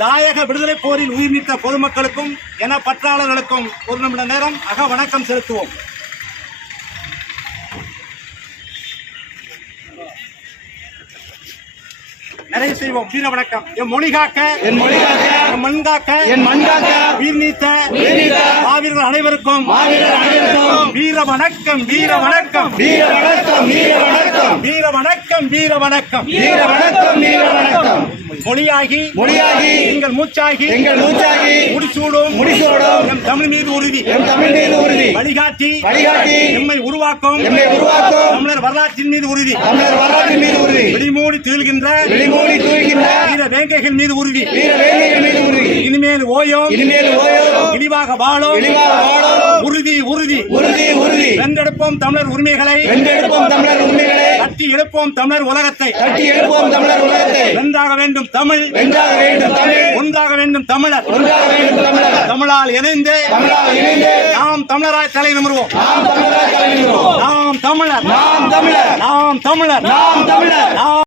தாயக விடுதலை போரில் உயிர் நீத்த பொதுமக்களுக்கும் என பற்றாளர்களுக்கும் ஒரு நிமிட நேரம் அக வணக்கம் செலுத்துவோம். நிறைய செய்வோம். வீர வணக்கம். என் மொழி காக்க என் மொழி காக்க, என் மண் காக்க என் மண் காக்க, உயிர் நீத்த உயிர் நீத்த மாவீரர்கள் அனைவருக்கும் மாவீரர் அனைவருக்கும் வீர வணக்கம் வீர வணக்கம். வீர வணக்கம் வீர வணக்கம். வீர வணக்கம் வீர வணக்கம் வீர வணக்கம் வீர வணக்கம் மொழியாகி மொழியாகி எங்கள் மூச்சாகி எங்கள் மூச்சாகி முடிசூடும். முடிசூடும். எம் தமிழ் மீது உறுதி எம் தமிழ் மீது உறுதி வழிகாட்டி வழிகாட்டி எம்மை உருவாக்கும். எம்மை உருவாக்கும். தமிழர் வரலாற்றின் மீது உறுதி தமிழர் வரலாற்றின் மீது உறுதி வெளிமூடி தீழ்கின்ற வெளிமூடி தூய்கின்ற வீர வேங்கைகள் மீது உறுதி வீர வேலைகள் மீது உறுதி இனிமேல் ஓயோம். இனிமேல் ஓயோ இழிவாக வாழும். இழிவாக வாழும். உறுதி உறுதி உறுதி உறுதி வென்றெடுப்போம் தமிழர் உரிமைகளை. வென்றெடுப்போம் தமிழர் கட்டி எழுப்போம் தமிழர் உலகத்தை. கட்டி எழுப்போம் தமிழர் உலகத்தை. வென்றாக வேண்டும் தமிழ். வென்றாக வேண்டும் தமிழ். ஒன்றாக வேண்டும் தமிழர். ஒன்றாக வேண்டும் தமிழர். தமிழால் இணைந்து தமிழால் இணைந்து நாம் தமிழராய் தலை நிமிர்வோம். நாம் தமிழராக கலைஞரோம் நாம் தமிழர். நாம் தமிழர். நாம் தமிழர். நாம் தமிழர். நாம்